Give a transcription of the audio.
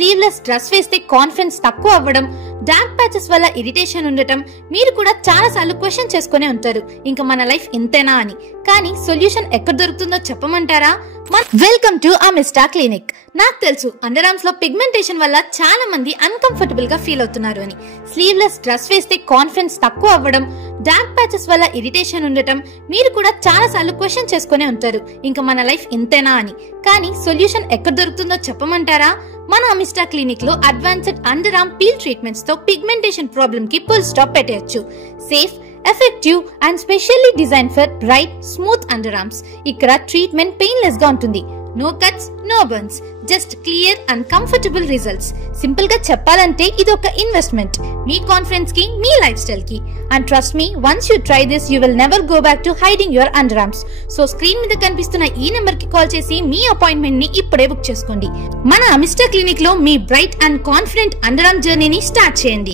Sleeveless dress వేస్తే confidence తక్కువ అవ్వడం, డార్క్ ప్యాచెస్ వల్ల ఇరిటేషన్ ఉండటం, మీరు కూడా చాలా సార్లు క్వశ్చన్ చేసుకునే ఉంటారు ఇంకా మన లైఫ్ ఇంతేనా అని. కానీ సొల్యూషన్ ఎక్కడ దొరుకుతుందో చెప్పమంటారా? Welcome to Amista clinic. నాకు తెలుసు అండర్ ఆర్మ్స్ లో పిగ్మెంటేషన్ వల్ల చాలా మంది అన్కంఫర్టబుల్ గా ఫీల్ అవుతున్నారు అని. స్లీవ్లెస్ డ్రెస్ వేస్తే కాన్ఫిడెన్స్ తక్కువ అవ్వడం, డార్క్ ప్యాచెస్ వల్ల ఇరిటేషన్ ఉండటం, మీరు కూడా చాలా సార్లు క్వశ్చన్ చేసుకునే ఉంటారు ఇంకా మన లైఫ్ ఇంతేనా అని. కానీ సొల్యూషన్ ఎక్కడ దొరుకుతుందో చెప్పమంటారా? మన అమిస్టా క్లినిక్ లో advanced underarm peel treatments తో పిగ్మెంటేషన్ ప్రాబ్లమ్ కి ఫుల్ స్టాప్ పెట్టేయచ్చు. Safe, effective and specially design for bright smooth underarms. ఇక్కడ ట్రీట్మెంట్ పెయిన్లెస్ గా ఉంటుంది. No cuts, no burns, just clear and comfortable results. Simple గా చెప్పాలంటే ఇది ఒక ఇన్వెస్ట్మెంట్ మీ కాన్ఫిడెన్స్ కి, మీ లైఫ్ స్టైల్ కి. And trust me, once you try this you will never go back to hiding your under arms. So screen మీద కనిపిస్తున్న ఈ నెంబర్ కి కాల్ చేసి మీ అపాయింట్మెంట్ ని ఇప్పుడే బుక్ చేసుకోండి. మన అమిస్టా క్లినిక్ లో మీ bright and confident underarm జర్నీని స్టార్ట్ చేయండి.